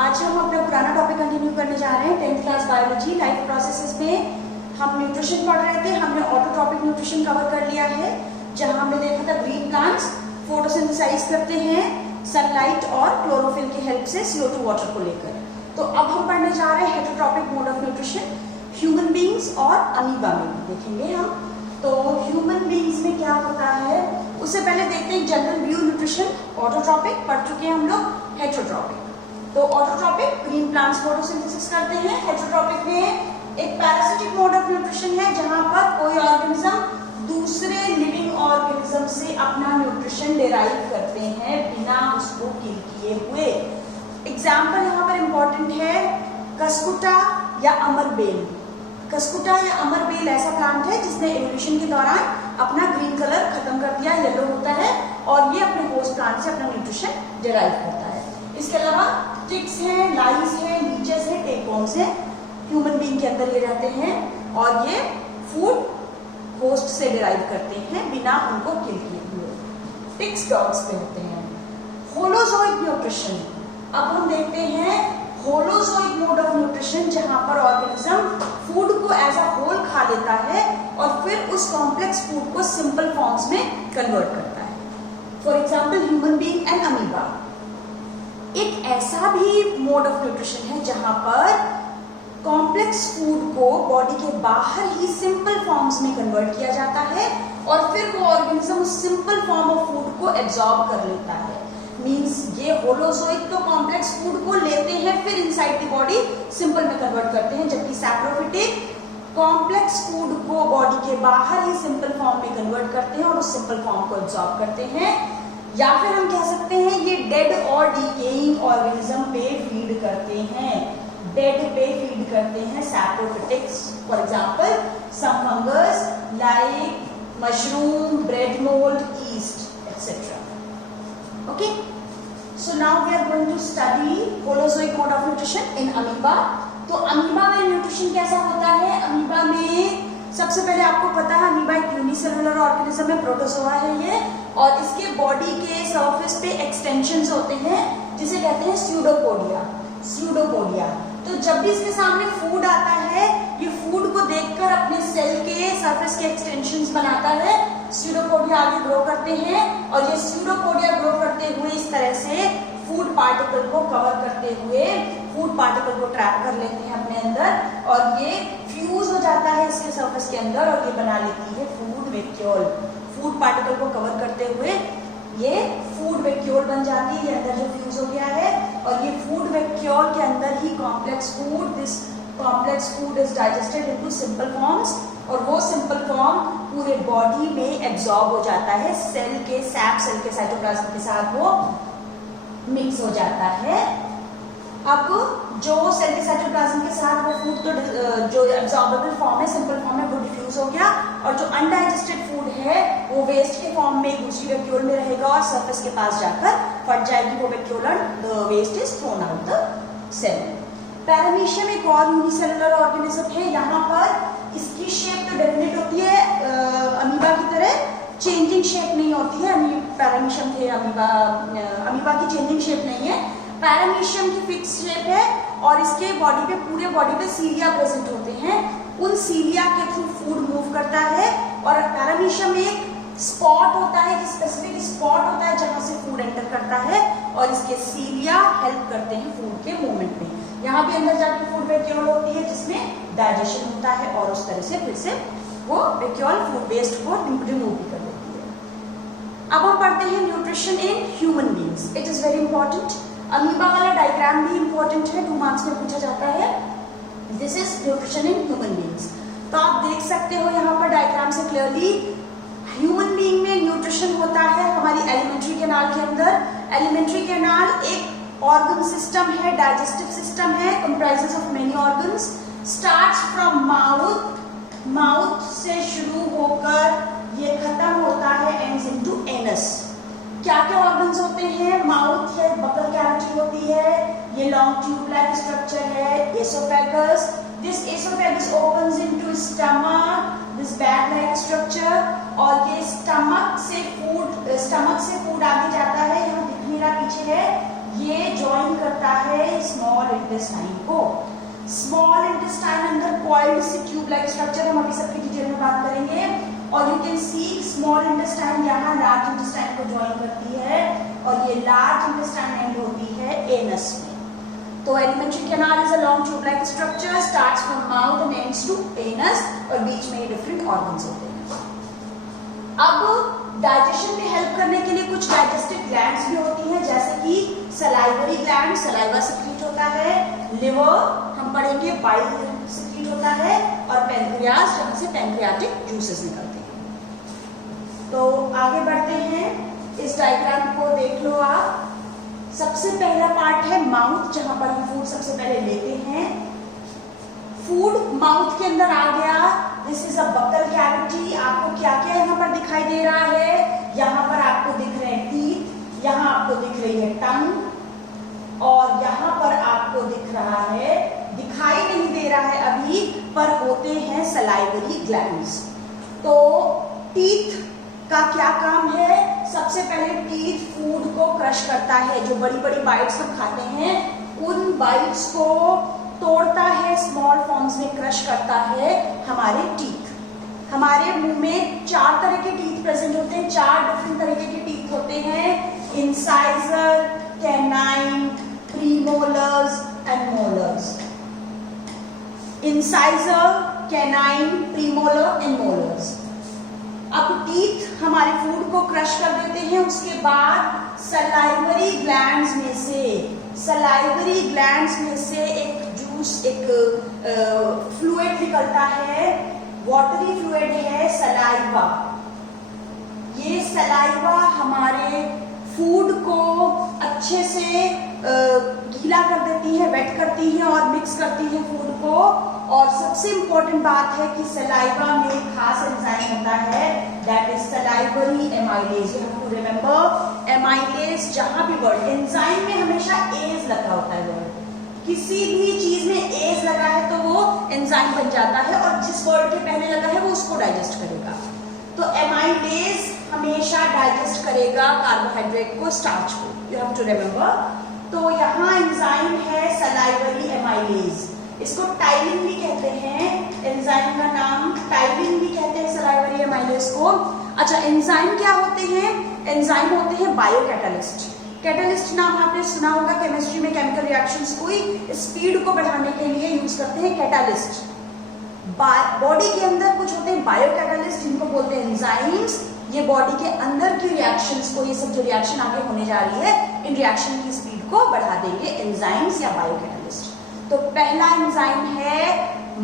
आज हम अपना पुराना टॉपिक कंटिन्यू करने जा रहे हैं। 10th class biology life processes में हम न्यूट्रिशन पढ़ रहे थे। हमने ऑटोट्रॉपिक न्यूट्रिशन कवर कर लिया है, जहां हमने देखा था ग्रीन प्लांट्स फोटोसिंथेसाइज करते हैं सनलाइट और क्लोरोफिल की हेल्प से CO2 वाटर को लेकर। तो अब हम पढ़ने जा रहे हैं heterotrophic mode of nutrition, human beings और अमीबा में देखेंगे हम। तो ह्यूमन बींग्स में क्या होता है, उससे पहले देखते हैं जनरल व्यू न्यूट्रिशन। ऑटोट्रॉपिक पढ़ चुके हैं हम लोग, हेटेरोट्रॉपिक। तो ऑटोट्रॉपिक ग्रीन प्लांट्स फोटोसिंथेसिस करते हैं। हेटेरोट्रॉपिक में एक पैरासिटिक मोड ऑफ न्यूट्रिशन है, जहां पर कोई ऑर्गेनिज्म दूसरे लिविंग ऑर्गेनिज्म से अपना न्यूट्रिशन डिराइव करते हैं बिना उसको किल किए हुए। एग्जाम्पल यहाँ पर इंपॉर्टेंट है कस्कुटा या अमरबेल। कस्कुटा या अमरबेल ऐसा प्लांट है जिसने एवोल्यूशन के दौरान अपना ग्रीन कलर खत्म कर दिया, येलो होता है, और ये अपने होस्ट प्लांट से अपना न्यूट्रिशन डिराइव करता है। इसके अलावा टिक्स हैं, लाइस हैं, लीचेस हैं, टेपवर्म्स हैं, ह्यूमन बीइंग के अंदर ये रहते हैं और ये फूड होस्ट से डिराइव करते हैं बिना उनको किल किए हुए। टिक्स डॉग्स पे होते हैं। होलोजोइक न्यूट्रिशन, अब हम देखते हैं होलोजोइक मोड ऑफ न्यूट्रिशन, जहां पर ऑर्गेनिज्म फूड को एज अ होल खा लेता है और फिर उस कॉम्प्लेक्स फूड को सिंपल फॉर्म्स में कन्वर्ट करता है। For example human being and amoeba एक ऐसा भी मोड ऑफ न्यूट्रिशन है जहां पर कॉम्प्लेक्स फूड को बॉडी के बाहर ही सिंपल फॉर्म्स में कन्वर्ट किया जाता है और फिर वो ऑर्गेनिज्म उस सिंपल फॉर्म ऑफ फूड को एब्जॉर्ब कर लेता है। मींस ये होलोजोइक तो कॉम्प्लेक्स फूड को लेते हैं फिर इनसाइड द बॉडी सिंपल में कन्वर्ट करते हैं, जबकि सैप्रोफिटिक कॉम्प्लेक्स फूड को बॉडी के बाहर ही सिंपल फॉर्म में कन्वर्ट करते हैं और उस सिंपल फॉर्म को एब्जॉर्ब करते हैं। या फिर हम कह सकते हैं ये डेड और डिकेइंग ऑर्गेनिज्म पे फीड करते हैं, डेड पे फीड करते हैं saprophytics. For example some fungus like mushroom, bread mould, yeast etcetera. Okay, so now we are going to study holozoic mode of nutrition in amoeba. तो amoeba में nutrition कैसा होता है? अमीबा में सबसे पहले आपको पता है अमीबा एक यूनिसेलुलर ऑर्गेनिज्म है, प्रोटोजोआ है ये, और इसके बॉडी के सरफेस पे एक्सटेंशंस होते हैं जिसे कहते हैं स्यूडोपोडिया। स्यूडोपोडिया, तो जब भी इसके सामने फूड आता है ये फूड को देखकर अपने सेल के सरफेस के एक्सटेंशंस बनाता है। स्यूडोपोडिया आगे ग्रो करते हैं और ये स्यूडोपोडिया ग्रो करते हुए इस तरह से फूड पार्टिकल को कवर करते हुए फूड पार्टिकल को ट्रैप कर लेते हैं अपने अंदर और ये फ्यूज हो जाता है इसके सरफेस के अंदर और ये बना लेती है फूड वैक्यूल। फूड पार्टिकल को कवर करते हुए ये फूड वैक्यूल बन जाती है, ये अंदर जो फ्यूज हो गया है, और ये फूड वैक्यूल के अंदर ही complex food, this complex food is digested into simple forms और वो सिंपल फॉर्म पूरे बॉडी में एब्जॉर्ब हो जाता है, सेल के सेल के साइटोप्लाज्म के साथ वो मिक्स हो जाता है। अब जो सेल के साइटोप्लाज्म के साथ वो फूड तो जो एब्जॉर्बेबल फॉर्म है सिंपल फॉर्म में वो डिफ्यूज हो गया और जो अनडाइजेस्टेड फूड है वो वेस्ट के फॉर्म में दूसरी वैक्यूल में रहेगा और सरफेस के पास जाकर फट जाएगी वो वैक्यूल और the waste is thrown out the cell. Paramecium एक और यूनिसेलुलर ऑर्गेनिज्म है। यहाँ पर इसकी शेप तो डेफिनेट होती है अमीबा की तरह, चेंजिंग शेप नहीं होती है। पैरामीशियम थे अमीबा की चेंजिंग शेप नहीं है, पैरामीशियम की फिक्स शेप है और इसके बॉडी पे पूरे बॉडी पे सीलिया प्रेजेंट होते हैं। उन सीलिया के थ्रू फूड मूव करता है और पैरामीशियम एक स्पॉट होता है, स्पेसिफिक स्पॉट होता है जहां से फूड एंटर करता है और इसके सीलिया हेल्प करते हैं फूड के मूवमेंट में। यहाँ पे अंदर जाके फूड वैक्यूल होती है जिसमें डाइजेशन होता है और उस तरह से फिर से वो वैक्यूल फूड वेस्ट को रिमूव भी कर देती है। अब हम पढ़ते हैं nutrition in human beings. It is very important. Amoeba वाला डायग्राम भी इंपॉर्टेंट है, 2 मार्क्स में पूछा जाता है। This is nutrition in human beings. तो आप देख सकते हो यहाँ पर डायग्राम से क्लियरली ह्यूमन बीइंग में न्यूट्रिशन होता है हमारी एलिमेंट्री कैनाल के अंदर। एलिमेंट्री कैनाल एक ऑर्गन सिस्टम है, डाइजेस्टिव सिस्टम है, comprises of many organs, starts from mouth, mouth से शुरू होकर ये खत्म होता है एंड्स इनटू एनस। क्या क्या ऑर्गन्स होते हैं? माउथ है, बकल कैविटी होती है, ये लॉन्ग ट्यूब लाइक स्ट्रक्चर है, oesophagus, this oesophagus opens into stomach, this bag like structure, और ये स्टमक से फूड आगे जाता है, यहाँ दिख मेरा पीछे है, ये ज्वाइन करता है है स्मॉल इंटेस्टाइन को। स्मॉल इंटेस्टाइन अंदर कॉइल्ड सी ट्यूब लाइक स्ट्रक्चर, हम अभी सबकी डिटेल में बात करेंगे। और you can C small intestine यहाँ लार्ज इंटेस्टाइन को ज्वाइन करती है और ये लार्ज इंटेस्टाइन एंड होती है एनस में। तो alimentary canal is a long tube like structure, starts from mouth and ends to anus, और बीच में डिफरेंट ऑर्गन्स होते हैं। अब डाइजेशन में हेल्प करने के लिए कुछ डाइजेस्टिव ग्लैंड्स भी होती हैं, जैसे कि सलाइवरी ग्लैंड, सलाइवा सिक्रीट होता है, लिवर हम पढ़ेंगे बाइल सिक्रीट होता है, और पैंक्रियास जहां से पैंक्रियाटिक जूसेस निकलते हैं। तो आगे बढ़ते हैं, इस डायग्राम को देख लो आप। सबसे पहला पार्ट है माउथ, जहां पर हम फूड सबसे पहले लेते हैं। फूड माउथ के अंदर आ गया, this is a buccal cavity. आपको क्या क्या यहाँ पर दिखाई दे रहा है? यहाँ पर आपको दिख रहे हैं टीथ, यहाँ आपको दिख रही है टंग, और यहाँ पर आपको दिख रहा है, दिखाई नहीं दे रहा है अभी, पर होते हैं सलाइवरी ग्लैंड्स। तो टीथ का क्या काम है? सबसे पहले टीथ फूड को क्रश करता है, जो बड़ी बड़ी बाइट्स हम खाते हैं उन बाइट्स को तोड़ता है, स्मॉल फॉर्म्स में क्रश करता है हमारे टीथ। हमारे मुंह में 4 तरह के टीथ प्रेजेंट होते हैं, 4 डिफरेंट तरीके के टीथ होते हैं, incisor, canine, premolars and molars. Incisor, canine, premolar and molars. अब टीथ हमारे फूड को क्रश कर देते हैं, उसके बाद सलाइवरी ग्लैंड्स में से एक जूस, एक फ्लूइड निकलता है, वाटरी फ्लूइड है सलाइवा। ये सलाइवा हमारे फूड को अच्छे से गीला कर देती है, वेट करती है और मिक्स करती है फूड को। और सबसे इंपॉर्टेंट बात है कि सलाइवा में एक खास एंजाइम होता है, that is salivary amylase. You have to remember amylase, जहां भी वर्ड एंजाइम में हमेशा एज लगा होता है, वर्ड किसी भी चीज में एज लगा है तो वो एंजाइम बन जाता है, और जिस वर्ड के पहले लगा है वो उसको डाइजेस्ट करेगा। तो एमाइलेज हमेशा डाइजेस्ट करेगा कार्बोहाइड्रेट को, स्टार्च को, यू हैव टू रिमेंबर। तो यहाँ एंजाइम है सलाइवरी एमाइलेज, इसको टाइलिन भी कहते हैं, एंजाइम का नाम टाइलिन भी कहते हैं सलाइवरी एमाइलेज को। अच्छा, एंजाइम क्या होते हैं? एंजाइम होते हैं बायोकैटालिस्ट। कैटालिस्ट नाम आपने सुना होगा, केमिस्ट्री में केमिकल रिएक्शंस को स्पीड को बढ़ाने के लिए यूज करते हैं कैटालिस्ट। बॉडी के अंदर कुछ होते हैं बायोकैटालिस्ट, जिनको बोलते हैं एंजाइम्स। ये बॉडी के अंदर की रिएक्शंस को, ये सब जो रिएक्शन आगे होने जा रही है, इन रिएक्शन की स्पीड को बढ़ा देंगे एंजाइम्स या बायोकैटालिस्ट। तो पहला एंजाइम है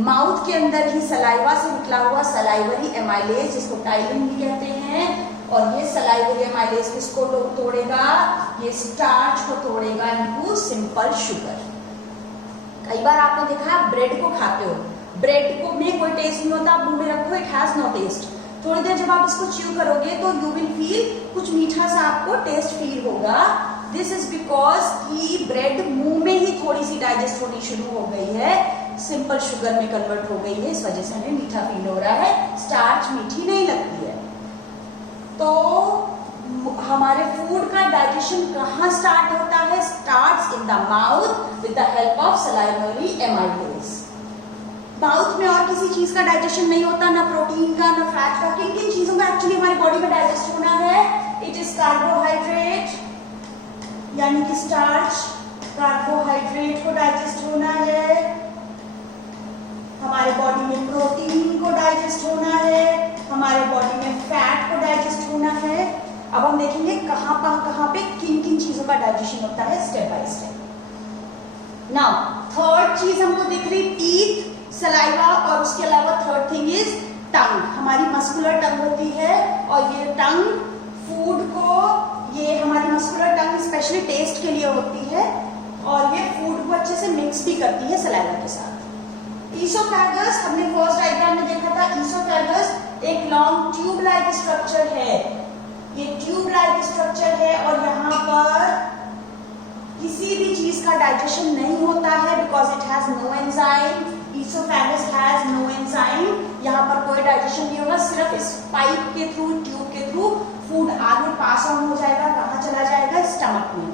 माउथ के अंदर ही सलाइवा से निकला हुआ सलाइवरी एमाइलेज, जिसको टाइलिन भी कहते हैं। और ये सलाइवरी एमाइलेज किसको तोड़ेगा? ये स्टार्च को तोड़ेगा इनटू सिंपल शुगर। कई बार आपने देखा है ब्रेड को खाते हो, ब्रेड को में कोई टेस्ट नहीं होता, आप मुंह में रखो, इट हैज नो टेस्ट। थोड़ी देर जब आप इसको च्यू करोगे तो यू विल फील कुछ मीठा सा आपको टेस्ट फील होगा। दिस इज बिकॉज कि ब्रेड मुंह में ही थोड़ी सी डाइजेस्ट होनी शुरू हो गई है, सिंपल शुगर में कन्वर्ट हो गई है, इस वजह से हमें मीठा फील हो रहा है, स्टार्च मीठी नहीं लगती है। तो हमारे फूड का डाइजेशन कहाँ स्टार्ट होता है? Starts in the mouth with the help of salivary amylase. Mouth में और किसी चीज का डाइजेशन नहीं होता, ना प्रोटीन का, ना फैट का। किन किन चीजों का एक्चुअली हमारी बॉडी में डाइजेस्ट होना है? इट इज कार्बोहाइड्रेट, यानी कि स्टार्च, कार्बोहाइड्रेट को डाइजेस्ट होना है, हमारे बॉडी में प्रोटीन को डाइजेस्ट होना है, हमारे बॉडी में फैट को डाइजेस्ट होना है। अब हम देखेंगे कहाँ पे किन किन चीजों का डाइजेशन होता है step by step. Now third चीज हमको दिख रही, टीथ, सलाइवा, और उसके अलावा थर्ड थिंग इज टंग। हमारी मस्कुलर टंग होती है, और ये टंग फूड को, ये हमारी मस्कुलर टंग स्पेशली टेस्ट के लिए होती है, और ये फूड को अच्छे से मिक्स भी करती है सलाइवा के साथ। ईसोफेगस हमने फर्स्ट डायग्राम में देखा था, ईसोफेगस एक लॉन्ग ट्यूब लाइक स्ट्रक्चर है, ये ट्यूब लाइक स्ट्रक्चर है, और यहाँ पर किसी भी चीज का डाइजेशन नहीं होता है because it has no enzyme. Oesophagus has no enzyme, यहाँ पर कोई डाइजेशन नहीं होगा, सिर्फ इस पाइप के थ्रू, ट्यूब के थ्रू फूड आगे पास ऑन हो जाएगा, कहाँ चला जाएगा? स्टमक में।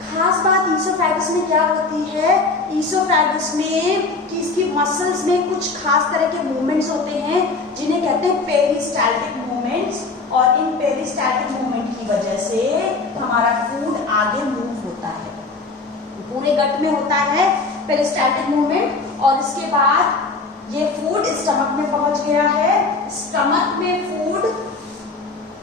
खास बात ईसोफेगस में क्या होती है, ईसोफेगस में कि इसकी मसल्स में कुछ खास तरह के मूवमेंट्स होते हैं जिन्हें कहते हैं पेरिस्टाल्टिक मूवमेंट्स, और इन पेरिस्टाल्टिक मूवमेंट की वजह से हमारा फूड आगे मूव होता है। पूरे गट में होता है पेरिस्टाल्टिक मूवमेंट, और इसके बाद ये फूड स्टमक में पहुंच गया है। स्टमक में फूड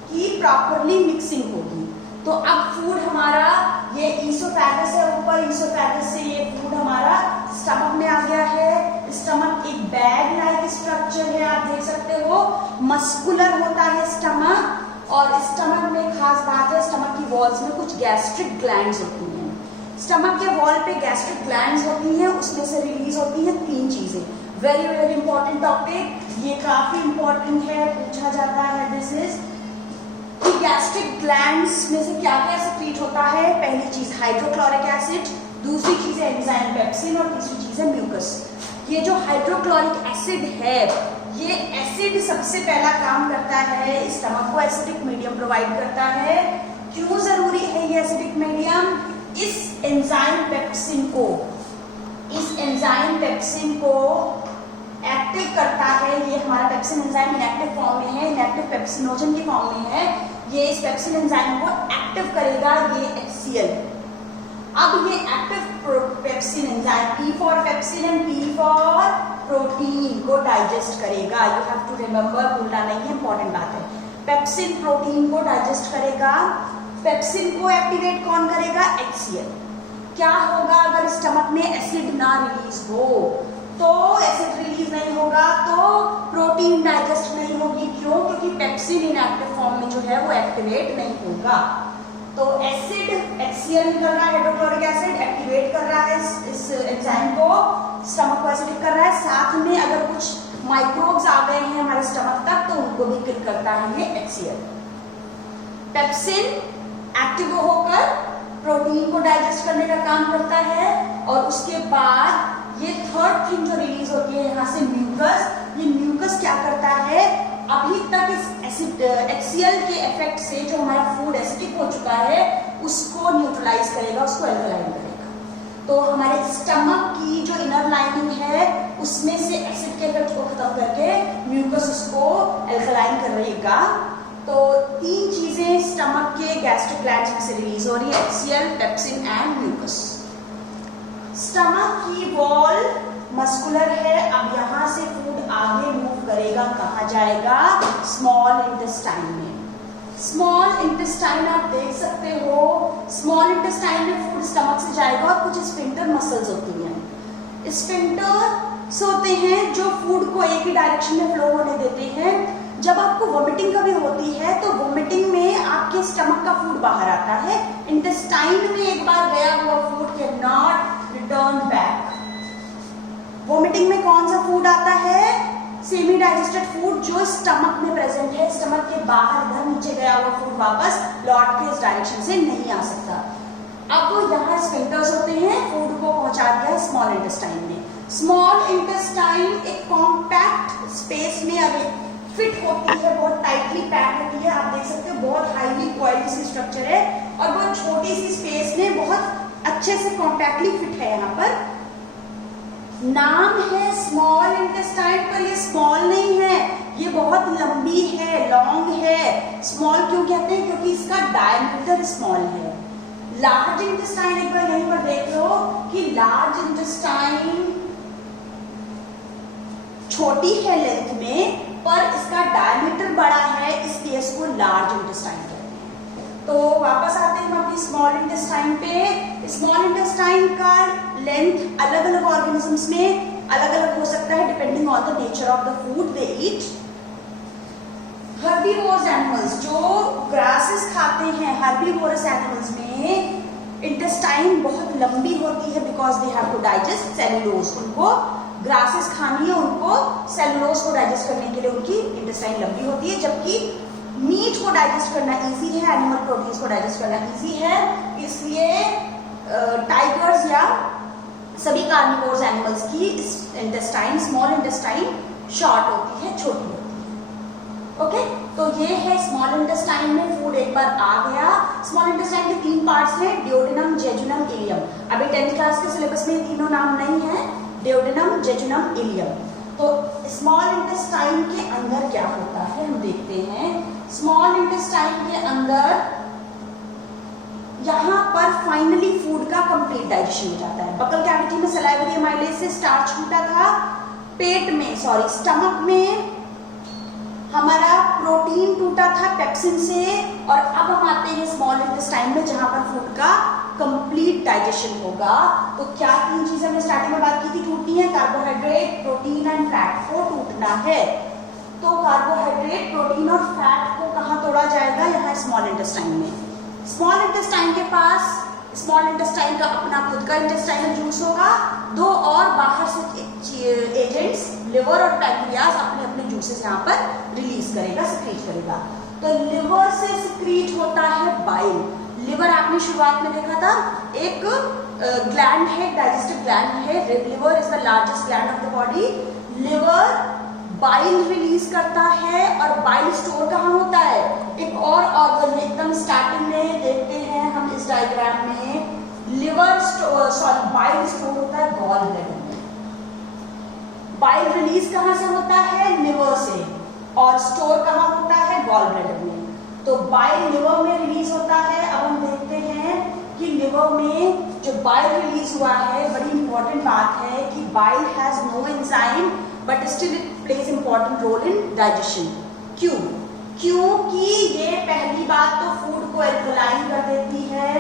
की प्रॉपरली मिक्सिंग होगी, तो अब फूड हमारा, ये ईसोफेगस है ऊपर, ईसोफेगस से ये फूड हमारा स्टमक में आ गया है। स्टमक एक बैग लाइक स्ट्रक्चर है, आप देख सकते हो, मस्कुलर होता है स्टमक, और स्टमक में खास बात है, स्टमक की वॉल्स में कुछ गैस्ट्रिक ग्लैंड्स होती हैं। स्टमक के वॉल पे गैस्ट्रिक ग्लैंड्स होती हैं, उसमें से रिलीज होती हैं 3 चीजें। वेरी वेरी इंपॉर्टेंट टॉपिक, ये काफी इंपॉर्टेंट है, पूछा जाता है दिस इज कि गैस्ट्रिक ग्लैंड्स में से क्या क्या सेक्रीट होता है। पहली चीज हाइड्रोक्लोरिक एसिड, दूसरी चीज है एंजाइम पेप्सिन, और तीसरी चीज है म्यूकस। ये जो हाइड्रोक्लोरिक एसिड है, ये एसिड सबसे पहला काम करता है, स्टमक को एसिडिक मीडियम प्रोवाइड करता है। क्यों जरूरी है ये एसिडिक मीडियम? इस एंजाइम पेप्सिन को एक्टिव करता है। ये हमारा पेप्सिन एंजाइम इनएक्टिव फॉर्म में है, इनएक्टिव पेप्सिनोजन की फॉर्म में है। ये इस पेप्सिन एंजाइम को एक्टिव करेगा, ये HCl। अब ये active pepsin enzyme, P for pepsin and P for protein, को डाइजेस्ट करेगा। यू हैव टू रिमेंबर, भूलना नहीं है, इंपॉर्टेंट बात है। पेप्सिन प्रोटीन को डाइजेस्ट करेगा। पेप्सिन को एक्टिवेट कौन करेगा? HCl। क्या होगा अगर स्टमक में एसिड ना रिलीज हो? तो एसिड रिलीज नहीं होगा तो प्रोटीन डाइजेस्ट नहीं होगी। क्यों? क्योंकि पेप्सिन इनएक्टिव फॉर्म में जो है वो एक्टिवेट नहीं होगा। तो एसिड HCl निकल रहा है, हाइड्रोक्लोरिक एसिड एक्टिवेट कर रहा है इस एंजाइम को, स्टमक को एसिडिक कर रहा है। साथ में अगर कुछ माइक्रोब्स आ गए हैं हमारे स्टमक तक तो उनको भी किल करता है ये HCl। पेप्सिन एक्टिव होकर प्रोटीन को डाइजेस्ट करने का काम करता है, और उसके बाद ये थर्ड थिंग जो रिलीज होती है यहाँ से म्यूकस। ये म्यूकस क्या करता है? अभी तक इस एसिड HCl के इफेक्ट से जो हमारा फूड एसिडिक हो चुका है उसको न्यूट्रलाइज करेगा, उसको एल्कलाइन करेगा। तो हमारे स्टमक की जो इनर लाइनिंग है उसमें से एसिड के इफेक्ट को खत्म करके म्यूकस उसको एल्कलाइन करेगा। तो 3 चीजें स्टमक के गैस्ट्रिक ग्लैंड्स में से रिलीज हो रही है, HCl, pepsin and mucus. Stomach की वॉल मस्कुलर है। अब यहाँ से फूड आगे मूव करेगा, कहाँ जाएगा? स्मॉल इंटेस्टाइन में। स्मॉल इंटेस्टाइन आप देख सकते हो, स्मॉल इंटेस्टाइन में फूड स्टमक से जाएगा और कुछ स्फिंक्टर मसल्स होती हैं। स्फिंक्टर्स होते हैं जो फूड को एक ही डायरेक्शन में फ्लो होने देते हैं। जब आपको वोमिटिंग कभी होती है तो वोमिटिंग में आपके स्टमक का फूड बाहर आता है। इंटेस्टाइन में एक बार गया हुआ food can not return back. Vomiting में कौन सा फूड आता है? सेमी डाइजेस्टेड फूड जो स्टमक में प्रेजेंट है। स्टमक के बाहर इधर नीचे गया हुआ फूड वापस लौट के इस डायरेक्शन से नहीं आ सकता। अब यहाँ स्फिंक्टर्स होते हैं, फूड को पहुंचा दिया स्मॉल इंटेस्टाइन में। स्मॉल इंटेस्टाइन एक कॉम्पैक्ट स्पेस में अभी फिट होती है, बहुत टाइटली पैक होती है। आप देख सकते हो बहुत हाईली कॉइल्ड सी स्ट्रक्चर है और बहुत छोटी सी स्पेस में बहुत अच्छे से कॉम्पैक्टली फिट है। यहाँ पर नाम है स्मॉल इंटेस्टाइन, पर ये स्मॉल नहीं है, ये बहुत लंबी है, लॉन्ग है। स्मॉल क्यों कहते हैं? क्योंकि इसका डायमीटर स्मॉल है। लार्ज इंटेस्टाइन एक बार यहीं पर देख लो कि लार्ज इंटेस्टाइन छोटी है लेंथ में, पर इसका डायमीटर बड़ा है, इसलिए इसको लार्ज इंटेस्टाइन कहते हैं। तो वापस आते हैं हम अपनी स्मॉल इंटेस्टाइन पे। स्मॉल इंटेस्टाइन का लेंथ अलग अलग ऑर्गेनिजम्स में अलग अलग हो सकता है depending on the nature of the food they eat. Herbivorous animals जो ग्रासेस खाते हैं, हर्बीवोरस एनिमल्स में इंटेस्टाइन बहुत लंबी होती है because they have to digest cellulose. उनको ग्रासेस खानी है, उनको सेलुलोज को डाइजेस्ट करने के लिए उनकी इंटेस्टाइन लंबी होती है। जबकि मीट को डाइजेस्ट करना इजी है, एनिमल प्रोटीन्स को डाइजेस्ट करना इजी है, इसलिए टाइगर्स या सभी कार्निवोरस एनिमल्स की इंटेस्टाइन, स्मॉल इंटेस्टाइन शॉर्ट होती है, छोटी होती है। ओके। तो ये है स्मॉल इंटेस्टाइन में फूड एक बार आ गया। स्मॉल इंटेस्टाइन के 3 पार्ट्स हैं, ड्यूडेनम, जेजुनम, इलियम। अभी 10th क्लास के सिलेबस में तीनों नाम नहीं है, ड्यूडेनम, जेजुनम, इलियम। तो स्मॉल इंटेस्टाइन के अंदर क्या होता है हम देखते हैं। स्मॉल इंटेस्टाइन के अंदर यहाँ पर फाइनली फूड का कंप्लीट डाइजेशन हो जाता है। बकल कैविटी में सलाइवरी एमाइलेज से स्टार्च छूटा था, पेट में स्टमक में हमारा प्रोटीन टूटा था पेप्सिन से, और अब हम आते हैं स्मॉल इंटेस्टाइन में जहां पर फूड का कंप्लीट डाइजेशन होगा। तो क्या 3 चीजें हमने स्टार्टिंग में बात की थी टूटनी है, कार्बोहाइड्रेट, प्रोटीन एंड फैट को टूटना है। तो कार्बोहाइड्रेट, प्रोटीन और फैट को कहां तोड़ा जाएगा, यहाँ स्मॉल इंटेस्टाइन में। स्मॉल इंटेस्टाइन के पास स्मॉल इंटेस्टाइन का अपना खुद का इंटेस्टाइनल जूस होगा, 2 और बाहर से एजेंट्स लिवर और पैंक्रियाज अपने अपने जूसेस यहाँ पर रिलीज करेगा, सिक्रीट करेगा। तो लिवर से सिक्रीट होता है बाइल। लिवर आपने शुरुआत में देखा था एक ग्लैंड है, डाइजेस्टिव ग्लैंड है। Liver is the largest gland of the body. Liver bile release करता है, और बाइल स्टोर कहाँ होता है, एक और ऑर्गन में एकदम स्टार्टिंग में देखते हैं हम इस डायग्राम में। लिवर बाइल स्टोर होता है गॉल ब्लैडर में। बाइल रिलीज कहाँ से होता है, लिवर से, और स्टोर कहाँ होता है, गॉल ब्लैडर में। तो बाइल लिवर में रिलीज होता है। अब हम देखते हैं कि लिवर में जो बाइल रिलीज हुआ है, बड़ी इंपॉर्टेंट बात है कि bile has no enzyme but still it plays important role in digestion. क्यों? क्योंकि ये पहली बात तो फूड को एल्कलाइन कर देती है,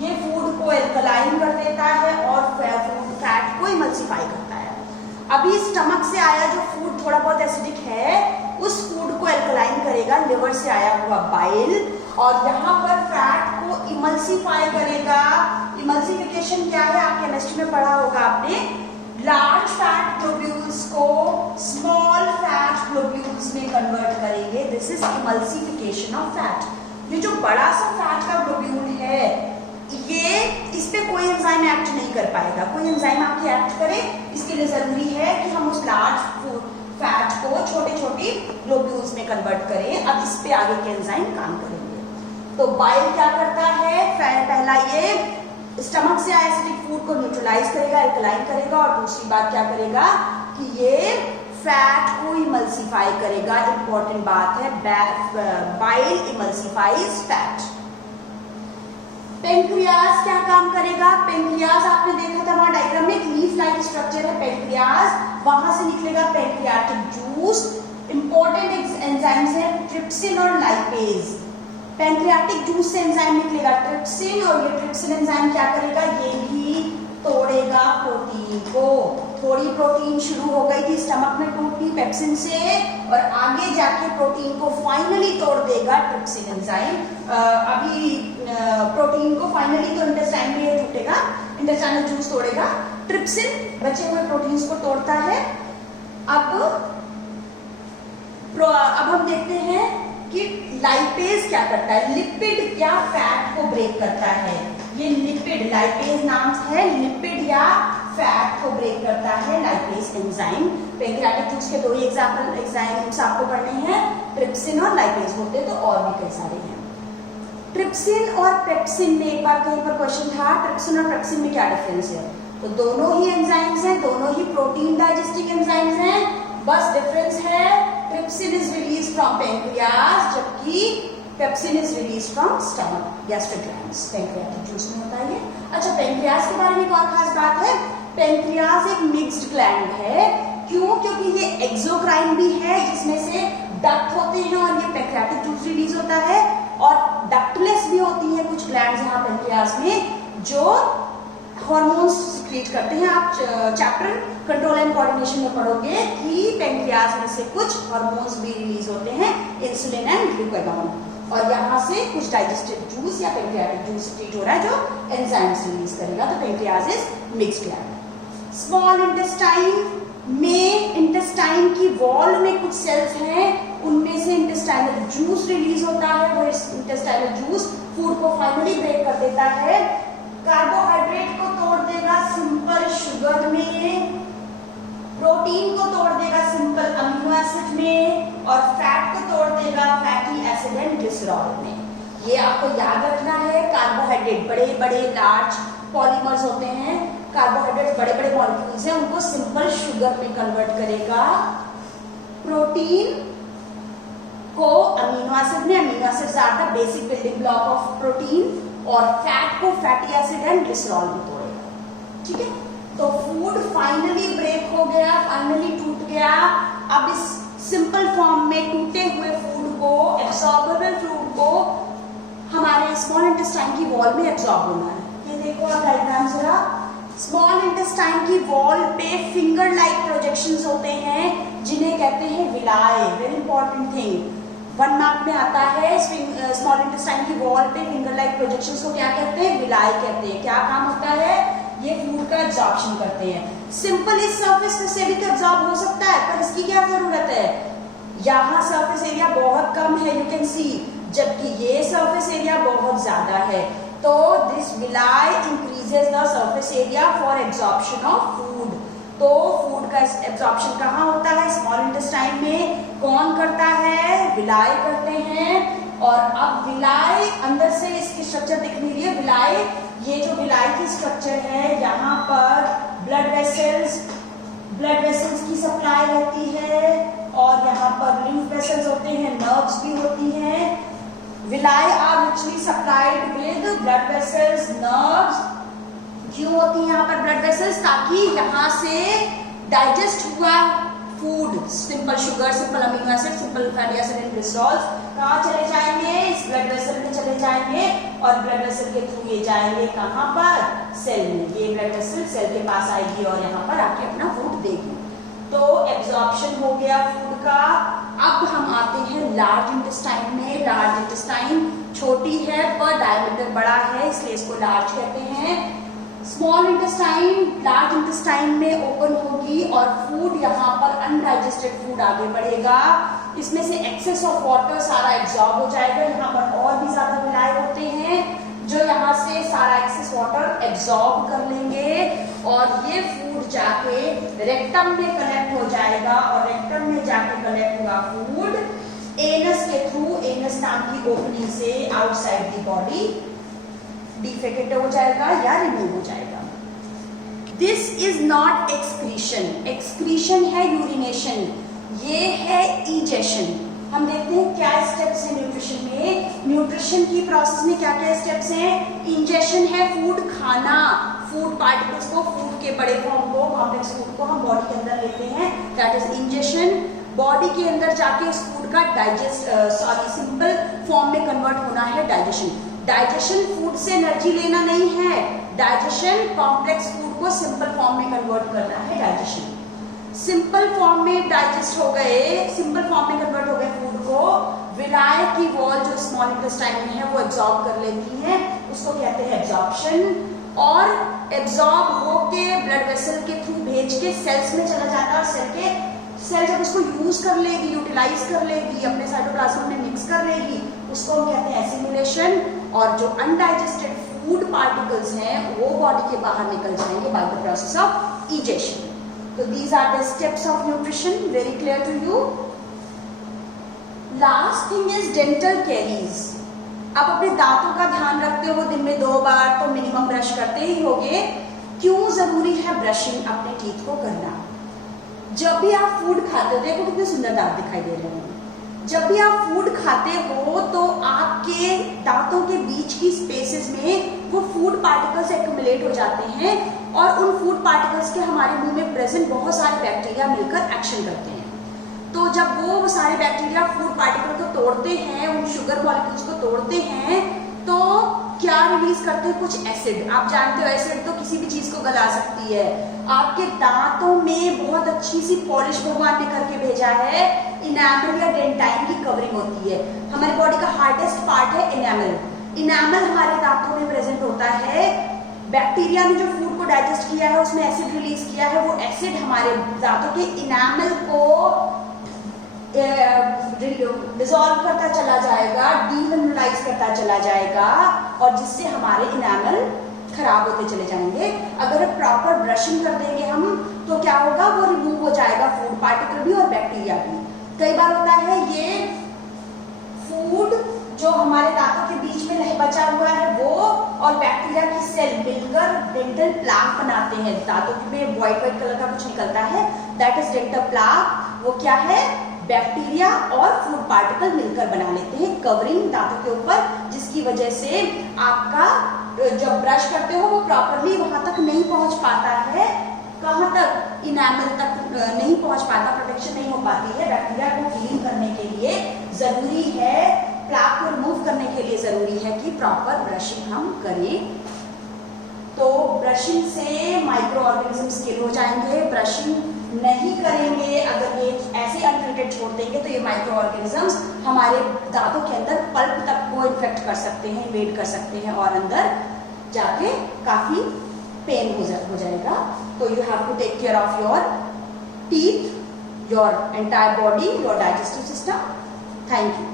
ये फूड को एल्कलाइन कर देता है और फूड फैट को इमल्सिफाई करता है। अभी स्टमक से आया जो फूड थोड़ा बहुत एसिडिक है, उस फूड को एल्कलाइन करेगा लिवर से आया हुआ बाइल, और यहाँ पर फैट को इमल्सिफाई करेगा। इमल्सिफिकेशन क्या है, आप केमिस्ट्री में पढ़ा होगा आपने। लार्ज फैट ग्लोब्यूल्स को स्मॉल फैट ग्लोब्यूल्स में कन्वर्ट करेंगे। This is emulsification of fat. ये जो बड़ा सा फैट का ग्लोब्यूल है, ये इस पे कोई एंजाइम एक्ट नहीं कर पाएगा। कोई एंजाइम आपकी एक्ट करे, इसके लिए जरूरी है कि हम उस लार्ज फैट को छोटे छोटे ग्लोब्यूल्स में कन्वर्ट करें। अब इस पे आगे के एंजाइम काम करेंगे। तो बाइल क्या करता है, पहला ये स्टमक से आए एसिडिक फूड को न्यूट्रलाइज करेगा, एल्कलाइन करेगा, और दूसरी बात क्या करेगा कि ये फैट को इमल्सिफाई करेगा। इंपॉर्टेंट बात है, बाइल इमल्सिफाइज फैट। पेंक्रियाज क्या काम करेगा, पेंक्रियाज आपने देखा था वहां डायग्राम में, एक लीफ लाइक स्ट्रक्चर है पेंक्रियाज, वहां से निकलेगा पेंक्रियाटिक जूस। इंपॉर्टेंट एंजाइम्स है ट्रिप्सिन और लाइपेज। पैंक्रियाटिक जूस से एंजाइम निकलेगा ट्रिप्सिन, और ये ट्रिप्सिन एंजाइम क्या करेगा, ये भी तोड़ेगा प्रोटीन को। थोड़ी प्रोटीन शुरू हो गई थी स्टमक में टूटनी पेप्सिन से, और आगे जाके प्रोटीन को फाइनली तोड़ देगा ट्रिप्सिन एंजाइम। अभी प्रोटीन को फाइनली तो इंटेस्टाइन में ये टूटेगा, इंटेस्टाइनल जूस तोड़ेगा, ट्रिप्सिन बचे हुए प्रोटीन्स को तोड़ता है। अब हम देखते हैं कि लाइपेज क्या करता है, लिपिड या फैट को ब्रेक करता है। ये लिपिड, लाइपेज नाम है, लिपिड या फैट को ब्रेक करता है लाइपेज एंजाइम। पैंक्रियाटिक जूस के 2 ही एंजाइम्स आपको पढ़ने हैं, ट्रिप्सिन और लाइपेज होते तो और भी कई सारे हैं। ट्रिप्सिन और पेप्सिन में एक बार कहीं पर क्वेश्चन था, ट्रिप्सिन और पेप्सिन में क्या डिफरेंस है, तो दोनों ही एंजाइम्स हैं, दोनों ही प्रोटीन डाइजेस्टिंग एंजाइम्स हैं, बस डिफरेंस है trypsin is release from pancreas जबकि pepsin is release from stomach gastric glands. Pancreatic juice में होता है ये। अच्छा, पैंक्रियाज के बारे में एक और खास बात है, पैंक्रियाज एक मिक्स्ड ग्लैंड है। क्यों? क्योंकि ये एक्सोक्राइन भी है जिसमें से डक्ट होते हैं और ये पैंक्रियाटिक जूस रिलीज होता है, और डक्टलेस भी होती है कुछ ग्लैंड्स यहाँ पैंक्रियाज में जो हार्मोन्स सिक्रीट करते हैं। आप चैप्टर कंट्रोल एंड कोऑर्डिनेशन में पढ़ोगे कि पैंक्रियाज में से कुछ हार्मोन्स भी रिलीज होते हैं, इंसुलिन एंड ग्लूकागॉन, और यहाँ से कुछ डाइजेस्टिव जूस या पैंक्रियाटिक जूस सिक्रीट हो रहा है जो एंजाइम्स रिलीज करेगा। तो pancreas is mixed gland. Small intestine में, इंटेस्टाइन की वॉल में कुछ सेल्स हैं, उनमें से इंटेस्टाइनल जूस रिलीज होता है। वो इंटेस्टाइनल जूस फूड को फाइनली ब्रेक कर देता है, कार्बोहाइड्रेट को तोड़ देगा सिंपल शुगर में, प्रोटीन को तोड़ देगा सिंपल अमीनो एसिड में, और फैट को तोड़ देगा फैटी एसिड एंड ग्लिसरॉल में। ये आपको याद रखना है। कार्बोहाइड्रेट बड़े बड़े लार्ज पॉलीमर्स होते हैं, कार्बोहाइड्रेट बड़े बड़े मॉलिक्यूल्स हैं, उनको सिंपल शुगर में कन्वर्ट करेगा। प्रोटीन को अमीनो एसिड में, amino acids are the basic building block of protein, और फैट को फैटी एसिड एंड ग्लिसरॉल में तोड़ेगा। ठीक है, तो फूड फाइनली ब्रेक हो गया, फाइनली टूट गया। अब इस सिंपल फॉर्म में टूटे हुए फूड को, एब्सॉर्बेबल फूड को हमारे स्मॉल इंटेस्टाइन की वॉल में एब्सॉर्ब होना है। ये देखो आप डायग्राम जरा। स्मॉल इंटेस्टाइन की वॉल पे फिंगर लाइक प्रोजेक्शंस होते हैं जिन्हें कहते हैं विलाय। वेरी इंपॉर्टेंट थिंग, 1 मार्क में आता है। स्मॉल इंटेस्टाइन की वॉल पे फिंगर लाइक प्रोजेक्शंस को क्या कहते हैं? विलाय कहते हैं। क्या काम होता है? ये फूड का एब्जॉर्प्शन करते हैं। सिंपल इस सरफेस से भी तो एब्जॉर्ब हो सकता है, पर इसकी क्या जरूरत है? यहाँ सरफेस एरिया बहुत कम है, यू कैन सी, जबकि ये सरफेस एरिया बहुत ज्यादा है। तो this विलाय increases the surface area for absorption of food. तो फूड का एब्जॉर्प्शन कहाँ होता है? स्मॉल इंटेस्टाइन में। कौन करता है? विलाय करते हैं। और अब विलाय अंदर से इसकी स्ट्रक्चर दिखने लिए, विलाय, ये जो विलाय की स्ट्रक्चर है, यहाँ पर ब्लड वेसल्स की सप्लाई रहती है, और यहाँ पर लिम्फ वेसल्स होते हैं, नर्व्स भी होती हैं। Villi are richly supplied with blood vessels, nerves. क्यों होती है यहाँ पर ब्लड वेसल्स? ताकि यहाँ से डाइजेस्ट हुआ food, simple sugar, simple amino acid, simple fatty acid and glycerol कहाँ चले जाएंगे? इस ब्लड वेसल में चले जाएंगे, और ब्लड वेसल के थ्रू ये जाएंगे कहाँ पर? सेल में। ये ब्लड वेसल सेल के पास आएगी और यहाँ पर आके अपना फूड देगी। तो एब्जॉर्प्शन हो गया फूड का। अब हम आते हैं लार्ज इंटेस्टाइन में। लार्ज इंटेस्टाइन छोटी है पर डायमीटर बड़ा है, इसलिए इसको लार्ज कहते हैं। स्मॉल इंटेस्टाइन लार्ज इंटेस्टाइन में ओपन होगी और फूड यहाँ पर अनडाइजेस्टेड फूड आगे बढ़ेगा। इसमें से एक्सेस ऑफ वाटर सारा एब्जॉर्ब हो जाएगा। यहाँ पर और भी ज्यादा विलाय होते हैं जो यहाँ से सारा एक्सेस वाटर एब्जॉर्ब कर लेंगे, और ये फूड जाके रेक्टम में कलेक्ट हो जाएगा, और रेक्टम में जाके कलेक्ट हुआ फूड एनस के थ्रू, एनस नाम की ओपनिंग से आउटसाइड दी बॉडी डिफेकेट हो जाएगा या रिमूव हो जाएगा। This is not excretion. Excretion है यूरिनेशन, ये है इजेशन। हम देखते हैं क्या स्टेप्स हैं न्यूट्रिशन में। न्यूट्रिशन की प्रोसेस में क्या क्या स्टेप्स हैं? इंजेशन है फूड खाना, फूड पार्टिकल्स को, फूड के बड़े फॉर्म को, कॉम्प्लेक्स फूड को हम बॉडी के अंदर लेते हैं, दैट इज इंजेशन। बॉडी के अंदर जाके उस फूड का सिंपल फॉर्म में कन्वर्ट होना है डाइजेशन। डाइजेशन फूड से एनर्जी लेना नहीं है, डाइजेशन कॉम्प्लेक्स फूड को सिंपल फॉर्म में कन्वर्ट करना है, डाइजेशन। सिंपल फॉर्म में डाइजेस्ट हो गए, सिंपल फॉर्म में कन्वर्ट हो गए फूड को, विलाय की वॉल जो स्मॉल इंटेस्टाइन में है वो एब्जॉर्ब कर लेती है, उसको कहते हैं एब्जॉर्प्शन। और एब्जॉर्ब होके ब्लड वेसल के थ्रू भेज के सेल्स में चला जाता है, सेल जब उसको यूज कर लेगी, यूटिलाइज कर लेगी, अपने साइटोप्लाज्म में मिक्स कर लेगी, उसको हम कहते हैं एसिमिलेशन। और जो अनडाइजेस्टेड फूड पार्टिकल्स हैं वो बॉडी के बाहर निकल जाएंगे by the process of egestion. तो these are the steps of nutrition, very clear to you. Last thing is dental caries. आप अपने दांतों का ध्यान रखते हो, दिन में 2 बार तो मिनिमम ब्रश करते ही होगे। क्यों जरूरी है ब्रशिंग अपने टीथ को करना? जब भी आप फूड खाते हो, देखो कितने सुंदर दांत दिखाई दे रहे हैं। जब भी आप फूड खाते हो तो आपके दांतों के बीच की स्पेसेस में वो फूड पार्टिकल्स एक्युमुलेट हो जाते हैं, और उन फूड पार्टिकल्स के हमारे मुंह में प्रेजेंट बहुत सारे बैक्टीरिया मिलकर एक्शन करते हैं। तो जब वो सारे बैक्टीरिया फूड पार्टिकल को तोड़ते हैं, उन शुगर मॉलिक्यूल्स को तोड़ते हैं, तो क्या रिलीज करते हैं? कुछ एसिड। आप जानते हो एसिड तो किसी भी चीज को गला सकती है। आपके दांतों में बहुत अच्छी सी पॉलिश भगवान ने करके भेजा है, इनामल या डेंटाइन की कवरिंग होती है। हमारी बॉडी का हार्डेस्ट पार्ट है इनामल। इनामल हमारे दांतों में प्रेजेंट होता है। बैक्टीरिया ने जो फूड को डाइजेस्ट किया है उसमें एसिड रिलीज किया है, वो एसिड हमारे दांतों के इनामल को डिसॉल्व करता चला जाएगा, डीमिनरलाइज करता चला जाएगा, और जिससे हमारे इनामल खराब होते चले जाएंगे। अगर प्रॉपर ब्रशिंग कर देंगे हम तो क्या होगा? वो रिमूव हो जाएगा फूड पार्टिकल भी और बैक्टीरिया भी। कई बार होता है ये फूड जो हमारे दांतों के बीच में बचा हुआ है वो और बैक्टीरिया की सेल मिलकर डेंटल प्लाक बनाते हैं। दांतों में व्हाइट कलर का कुछ निकलता है, दैट इज डेंटल प्लाक। वो क्या है? बैक्टीरिया और फूड पार्टिकल मिलकर बना लेते हैं कवरिंग दांतों के ऊपर, जिसकी वजह से आपका जब ब्रश करते हो वो प्रॉपरली वहां तक नहीं पहुंच पाता है। कहां तक? इनामल तक नहीं पहुंच पाता, प्रोटेक्शन नहीं हो पाती है। बैक्टीरिया को क्लीन करने के लिए जरूरी है, प्लाक को रिमूव करने के लिए जरूरी है कि प्रॉपर ब्रशिंग हम करें। तो ब्रशिंग से माइक्रो ऑर्गेनिजम्स किल हो जाएंगे। ब्रशिंग नहीं करेंगे, अगर ये ऐसे अनट्रीटेड छोड़ देंगे तो ये माइक्रो ऑर्गेनिजम्स हमारे दांतों के अंदर पल्प तक को इन्फेक्ट कर सकते हैं, इन्वेड कर सकते हैं और अंदर जाके काफी पेन हो जाएगा। तो you have to take care of your teeth, your entire body, your digestive system. Thank you.